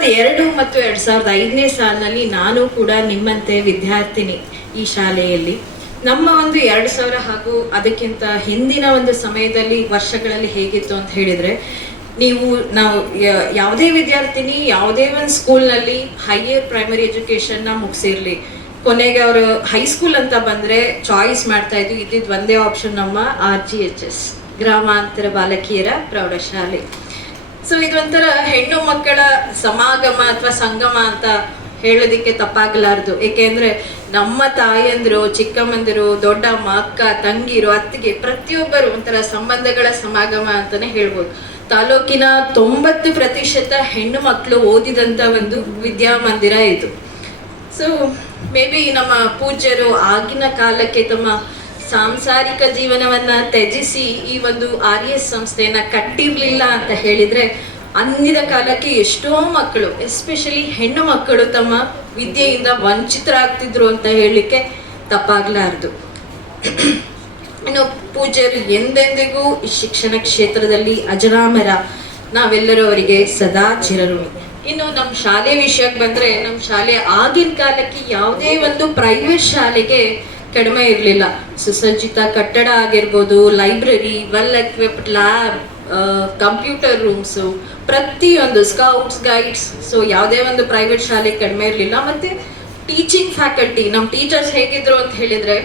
ಸಾವಿರದ ಎರಡು ಮತ್ತು ಎರಡ್ ಸಾವಿರದ ಐದನೇ ಸಾಲಿನಲ್ಲಿ ನಾನು ಕೂಡ ನಿಮ್ಮಂತೆ ವಿದ್ಯಾರ್ಥಿನಿ ಈ ಶಾಲೆಯಲ್ಲಿ. ನಮ್ಮ ಒಂದು ಎರಡು ಸಾವಿರ ಹಾಗೂ ಅದಕ್ಕಿಂತ ಹಿಂದಿನ ಒಂದು ಸಮಯದಲ್ಲಿ ವರ್ಷಗಳಲ್ಲಿ ಹೇಗಿತ್ತು ಅಂತ ಹೇಳಿದ್ರೆ, ನೀವು ನಾವು ಯಾವುದೇ ವಿದ್ಯಾರ್ಥಿನಿ ಯಾವುದೇ ಒಂದು ಸ್ಕೂಲ್ನಲ್ಲಿ ಹೈಯರ್ ಪ್ರೈಮರಿ ಎಜುಕೇಶನ್ನ ಮುಗಿಸಿರ್ಲಿ. ಕೊನೆಗೆ ಅವರು ಹೈಸ್ಕೂಲ್ ಅಂತ ಬಂದ್ರೆ ಚಾಯ್ಸ್ ಮಾಡ್ತಾ ಇದ್ದು ಇದ್ದಿದ್ದು ಒಂದೇ ಆಪ್ಷನ್ ನಮ್ಮ ಆರ್ ಜಿ ಎಚ್ ಎಸ್ ಗ್ರಾಮಾಂತರ ಬಾಲಕಿಯರ ಪ್ರೌಢಶಾಲೆ. ಸೊ ಇದೊಂಥರ ಹೆಣ್ಣು ಮಕ್ಕಳ ಸಮಾಗಮ ಅಥವಾ ಸಂಗಮ ಅಂತ ಹೇಳೋದಿಕ್ಕೆ ತಪ್ಪಾಗಲಾರದು. ಏಕೆಂದ್ರೆ ನಮ್ಮ ತಾಯಂದಿರು, ಚಿಕ್ಕಮ್ಮಂದಿರು, ದೊಡ್ಡಮ್ಮ, ಅಕ್ಕ, ತಂಗಿರು, ಅತ್ತಿಗೆ ಪ್ರತಿಯೊಬ್ಬರು ಒಂಥರ ಸಂಬಂಧಗಳ ಸಮಾಗಮ ಅಂತಾನೆ ಹೇಳ್ಬೋದು. ತಾಲೂಕಿನ ತೊಂಬತ್ತು ಪ್ರತಿಶತ ಹೆಣ್ಣು ಮಕ್ಕಳು ಓದಿದಂತ ಒಂದು ವಿದ್ಯಾಮಂದಿರ ಇದು. ಸೊ ಮೇ ಬಿ ನಮ್ಮ ಪೂಜ್ಯರು ಆಗಿನ ಕಾಲಕ್ಕೆ ತಮ್ಮ ಸಾಂಸಾರಿಕ ಜೀವನವನ್ನ ತ್ಯಜಿಸಿ ಈ ಒಂದು ಆರ್ ಎಸ್ ಸಂಸ್ಥೆಯನ್ನ ಕಟ್ಟಿರ್ಲಿಲ್ಲ ಅಂತ ಹೇಳಿದ್ರೆ ಅಂದಿನ ಕಾಲಕ್ಕೆ ಎಷ್ಟೋ ಮಕ್ಕಳು ಎಸ್ಪೆಷಲಿ ಹೆಣ್ಣು ಮಕ್ಕಳು ತಮ್ಮ ವಿದ್ಯೆಯಿಂದ ವಂಚಿತರಾಗ್ತಿದ್ರು ಅಂತ ಹೇಳಲಿಕ್ಕೆ ತಪ್ಪಾಗ್ಲಾರ್ದು. ಇನ್ನು ಪೂಜ್ಯರು ಎಂದೆಂದಿಗೂ ಈ ಶಿಕ್ಷಣ ಕ್ಷೇತ್ರದಲ್ಲಿ ಅಜರಾಮರ. ನಾವೆಲ್ಲರೂ ಅವರಿಗೆ ಸದಾ ಚಿರರು ಇನ್ನು ನಮ್ಮ ಶಾಲೆ ವಿಷಯಕ್ಕೆ ಬಂದ್ರೆ ನಮ್ಮ ಶಾಲೆ ಆಗಿನ ಕಾಲಕ್ಕೆ ಯಾವುದೇ ಒಂದು ಪ್ರೈವೇಟ್ ಶಾಲೆಗೆ ಕಡಿಮೆ ಇರಲಿಲ್ಲ. ಸುಸಜ್ಜಿತ ಕಟ್ಟಡ ಆಗಿರ್ಬೋದು, library well equipped lab computer rooms ಪ್ರತಿಯೊಂದು ಸ್ಕೌಟ್ಸ್ ಗೈಡ್ಸ್ ಸೊ ಯಾವುದೇ ಒಂದು ಪ್ರೈವೇಟ್ ಶಾಲೆ ಕಡಿಮೆ ಇರಲಿಲ್ಲ. ಮತ್ತು ಟೀಚಿಂಗ್ ಫ್ಯಾಕಲ್ಟಿ ನಮ್ಮ ಟೀಚರ್ಸ್ ಹೇಗಿದ್ರು ಅಂತ ಹೇಳಿದರೆ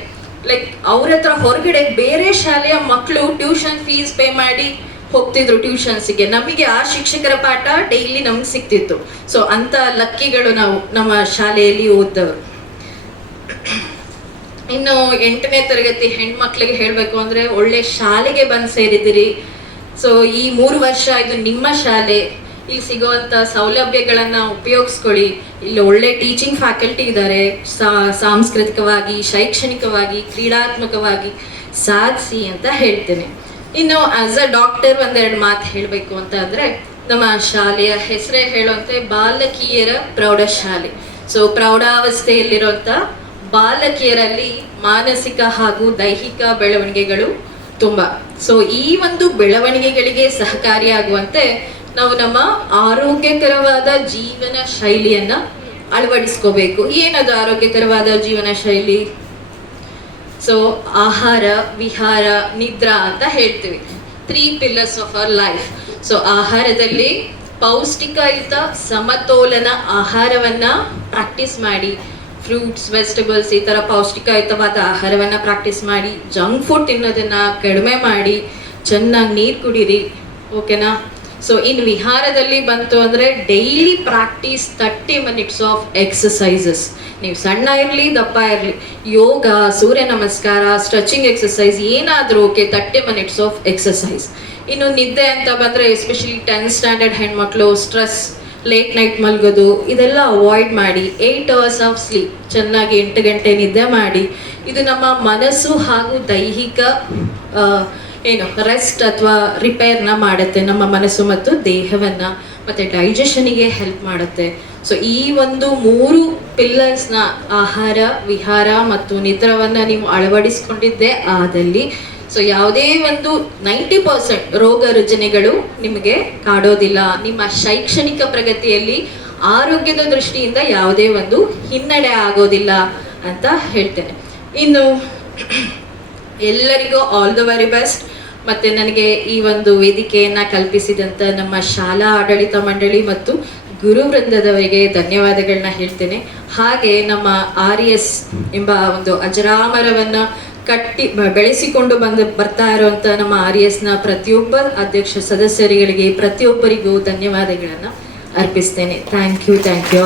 ಲೈಕ್ ಅವ್ರ ಹತ್ರ ಹೊರಗಡೆ ಬೇರೆ ಶಾಲೆಯ ಮಕ್ಕಳು ಟ್ಯೂಷನ್ ಫೀಸ್ ಪೇ ಮಾಡಿ ಹೋಗ್ತಿದ್ರು ಟ್ಯೂಷನ್ಸಿಗೆ ನಮಗೆ ಆ ಶಿಕ್ಷಕರ ಪಾಠ ಡೈಲಿ ನಮ್ಗೆ ಸಿಕ್ತಿತ್ತು ಸೊ ಅಂತ ಲಕ್ಕಿಗಳು ನಾವು ನಮ್ಮ ಶಾಲೆಯಲ್ಲಿ ಓದ್ದವರು. ಇನ್ನು ಎಂಟನೇ ತರಗತಿ ಹೆಣ್ಮಕ್ಳಿಗೆ ಹೇಳಬೇಕು ಅಂದ್ರೆ ಒಳ್ಳೆ ಶಾಲೆಗೆ ಬಂದು ಸೇರಿದಿರಿ ಸೊ ಈ ಮೂರು ವರ್ಷ ಇದು ನಿಮ್ಮ ಶಾಲೆ. ಇಲ್ಲಿ ಸಿಗುವಂತ ಸೌಲಭ್ಯಗಳನ್ನು ಉಪಯೋಗಿಸ್ಕೊಳ್ಳಿ. ಇಲ್ಲಿ ಒಳ್ಳೆ ಟೀಚಿಂಗ್ ಫ್ಯಾಕಲ್ಟಿ ಇದ್ದಾರೆ. ಸಾಂಸ್ಕೃತಿಕವಾಗಿ, ಶೈಕ್ಷಣಿಕವಾಗಿ, ಕ್ರೀಡಾತ್ಮಕವಾಗಿ ಸಾಧಿಸಿ ಅಂತ ಹೇಳ್ತೇನೆ. ಇನ್ನು ಆಸ್ ಅ ಡಾಕ್ಟರ್ ಒಂದೆರಡು ಮಾತು ಹೇಳಬೇಕು ಅಂತ ಅಂದರೆ ನಮ್ಮ ಶಾಲೆಯ ಹೆಸರೇ ಹೇಳುವಂತೆ ಬಾಲಕಿಯರ ಪ್ರೌಢಶಾಲೆ. ಸೊ ಪ್ರೌಢಾವಸ್ಥೆಯಲ್ಲಿರುವಂತ ಬಾಲಕಿಯರಲ್ಲಿ ಮಾನಸಿಕ ಹಾಗೂ ದೈಹಿಕ ಬೆಳವಣಿಗೆಗಳು ತುಂಬಾ. ಸೊ ಈ ಒಂದು ಬೆಳವಣಿಗೆಗಳಿಗೆ ಸಹಕಾರಿಯಾಗುವಂತೆ ನಾವು ನಮ್ಮ ಆರೋಗ್ಯಕರವಾದ ಜೀವನ ಶೈಲಿಯನ್ನ ಅಳವಡಿಸ್ಕೋಬೇಕು. ಏನದು ಆರೋಗ್ಯಕರವಾದ ಜೀವನ ಶೈಲಿ? ಸೊ ಆಹಾರ, ವಿಹಾರ, ನಿದ್ರಾ ಅಂತ ಹೇಳ್ತೀವಿ. Three pillars of our life so ಆಹಾರದಲ್ಲಿ ಪೌಷ್ಟಿಕಯುತ ಸಮತೋಲನ ಆಹಾರವನ್ನ ಪ್ರಾಕ್ಟೀಸ್ ಮಾಡಿ. ಫ್ರೂಟ್ಸ್ ವೆಜಿಟೇಬಲ್ಸ್ ಈ ಥರ ಪೌಷ್ಟಿಕಯುತವಾದ ಆಹಾರವನ್ನು ಪ್ರಾಕ್ಟೀಸ್ ಮಾಡಿ ಜಂಕ್ ಫುಡ್ ತಿನ್ನೋದನ್ನು ಕಡಿಮೆ ಮಾಡಿ, ಚೆನ್ನಾಗಿ ನೀರು ಕುಡೀರಿ ಓಕೆನಾ ಸೊ ಇನ್ನು ವಿಹಾರದಲ್ಲಿ ಬಂತು ಅಂದರೆ daily practice thirty minutes of exercises ನೀವು ಸಣ್ಣ ಇರಲಿ, ದಪ್ಪ ಇರಲಿ. ಯೋಗ, ಸೂರ್ಯ ನಮಸ್ಕಾರ ಸ್ಟ್ರೆಚಿಂಗ್ ಎಕ್ಸಸೈಸ್ ಏನಾದರೂ okay thirty minutes of exercise ಇನ್ನು ನಿದ್ದೆ ಅಂತ ಬಂದರೆ ಎಸ್ಪೆಷಲಿ ಟೆಂತ್ ಸ್ಟ್ಯಾಂಡರ್ಡ್ ಹೆಣ್ಮಕ್ಳು ಸ್ಟ್ರೆಸ್ ಲೇಟ್ ನೈಟ್ ಮಲಗೋದು, ಇದೆಲ್ಲ ಅವಾಯ್ಡ್ ಮಾಡಿ ಏಯ್ಟ್ ಅವರ್ಸ್ ಆಫ್ ಸ್ಲೀಪ್ ಚೆನ್ನಾಗಿ ಎಂಟು ಗಂಟೆ ನಿದ್ದೆ ಮಾಡಿ, ಇದು ನಮ್ಮ ಮನಸ್ಸು ಹಾಗೂ ದೈಹಿಕ ಏನು ರೆಸ್ಟ್ ಅಥವಾ ರಿಪೇರ್ನ ಮಾಡುತ್ತೆ ನಮ್ಮ ಮನಸ್ಸು ಮತ್ತು ದೇಹವನ್ನು, ಮತ್ತು ಡೈಜೆಷನಿಗೆ ಹೆಲ್ಪ್ ಮಾಡುತ್ತೆ. ಸೊ ಈ ಒಂದು ಮೂರು ಪಿಲ್ಲರ್ಸ್ನ ಆಹಾರ, ವಿಹಾರ ಮತ್ತು ನಿದ್ರವನ್ನು ನೀವು ಅಳವಡಿಸ್ಕೊಂಡಿದ್ದೇ ಆದಲ್ಲಿ ಸೊ ಯಾವುದೇ ಒಂದು ನೈಂಟಿ ಪರ್ಸೆಂಟ್ ರೋಗ ರುಜಿನಗಳು ನಿಮಗೆ ಕಾಡೋದಿಲ್ಲ. ನಿಮ್ಮ ಶೈಕ್ಷಣಿಕ ಪ್ರಗತಿಯಲ್ಲಿ ಆರೋಗ್ಯದ ದೃಷ್ಟಿಯಿಂದ ಯಾವುದೇ ಒಂದು ಹಿನ್ನಡೆ ಆಗೋದಿಲ್ಲ ಅಂತ ಹೇಳ್ತೇನೆ. ಇನ್ನು, ಎಲ್ಲರಿಗೂ ಆಲ್ ದ ವೆರಿ ಬೆಸ್ಟ್ ಮತ್ತೆ ನನಗೆ ಈ ಒಂದು ವೇದಿಕೆಯನ್ನ ಕಲ್ಪಿಸಿದಂತ ನಮ್ಮ ಶಾಲಾ ಆಡಳಿತ ಮಂಡಳಿ ಮತ್ತು ಗುರು ವೃಂದದವರಿಗೆ ಧನ್ಯವಾದಗಳನ್ನ ಹೇಳ್ತೇನೆ. ಹಾಗೆ ನಮ್ಮ ಆರ್ ಎಸ್ ಎಂಬ ಒಂದು ಅಜರಾಮರವನ್ನ ಕಟ್ಟಿ ಬೆಳೆಸಿಕೊಂಡು ಬಂದು, ಬರ್ತಾ ಇರುವಂತ ನಮ್ಮ ಆರ್ ಎಸ್ನ ಪ್ರತಿಯೊಬ್ಬ ಅಧ್ಯಕ್ಷ ಸದಸ್ಯರುಗಳಿಗೆ ಪ್ರತಿಯೊಬ್ಬರಿಗೂ ಧನ್ಯವಾದಗಳನ್ನು ಅರ್ಪಿಸ್ತೇನೆ. Thank you thank you